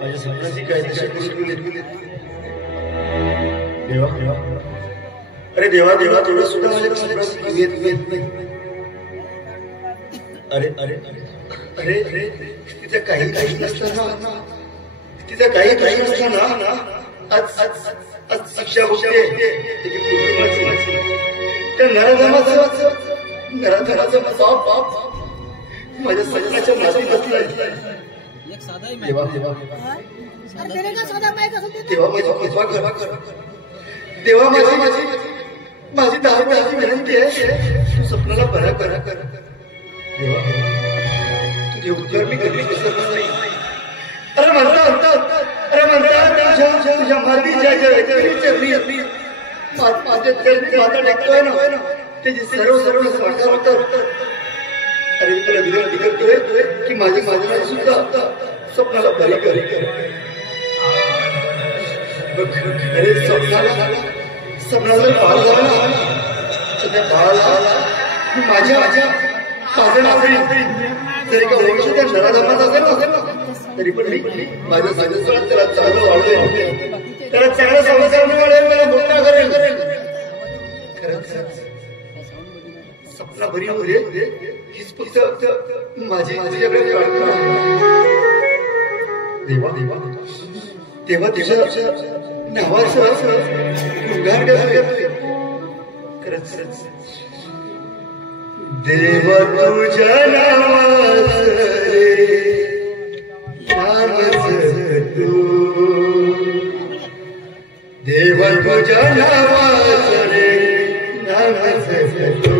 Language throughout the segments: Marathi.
माझ्या स्वप्नाची काय दिशा देवा देवा अरे देवा देवा थोडं सुद्धा माझ्या स्वप्नाची येत नाही. अरे अरे अरे अरे तिथे काही काही नसताना तिथे काही काही नसताना आज आज आज शिक्षा होते. त्या नराधमाचं बाप माझ्या सजनाच्या माती बसलाय. देवा देवा देवा माझी कृपा कर. देवा माझी दासी विनंती आहे, तू स्वप्नाला बरा कर. देवा तुझे उत्तर मी कधी विसरणार नाही. अरे म्हणता तुझ्या मातीच्या चरणी माता टेकतोय ना, त्याची सर्व साकार होतात. अरे मी तुला विनंती करतोय की माझी माझ्या सुद्धा स्वप्नाला बरी कर. अरे स्वप्नाला बाळ झाला, त्या बाळाला माझ्या पाजणारी जरी का वंश त्या नराधमात असेल ना, तरी पण मी माझ्या त्याला चांगलं वाढवेल, त्याला चांगला समाचार मिळेल, मला मोठा करेल. खरंच स्वप्ना बरी होते हीच फक्त माझी तुझ्याकडे देवा देवा तेव्हा तुझ्या नावाचं गुणगान गाऊया. खरंच देवा तुझ्या नावाचं तू देवा तुझ्या नावाचं नावाचं तू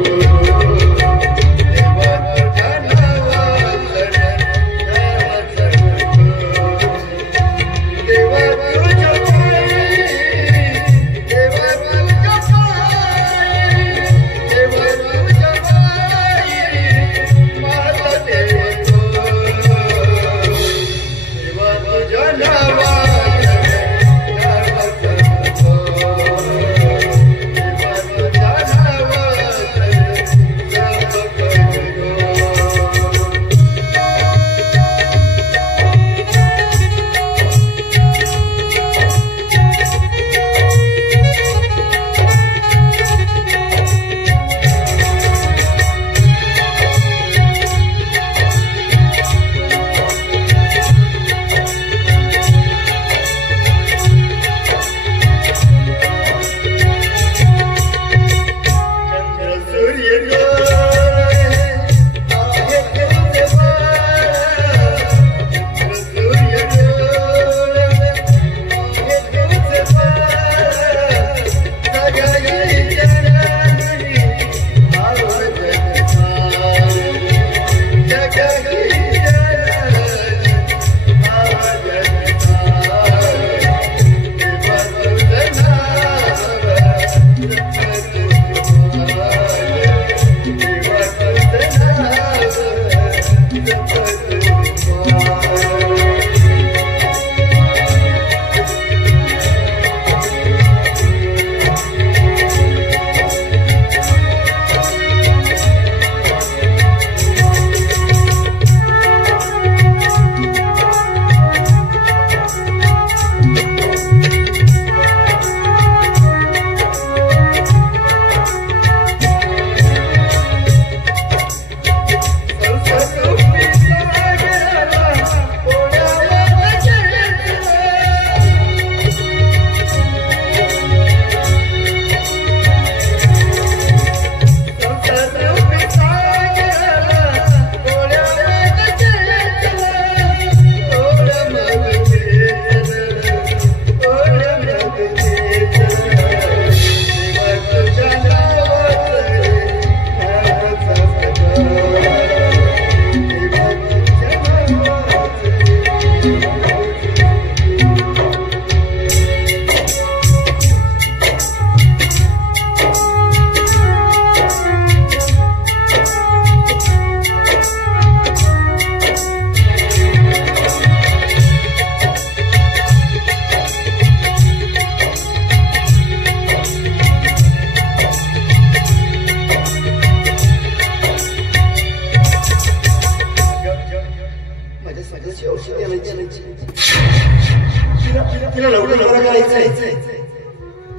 तिला लवकर बरं करायचंय.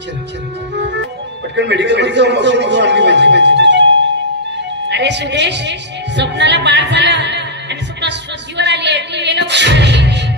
चल चल पटकन मेडिकल मध्ये जाऊन औषध घेऊन आणली पाहिजे. अरे सुरेश, स्वप्नाला बाळ झालं आणि स्वप्न शुद्धीवर आली आहे. तू ये लवकर.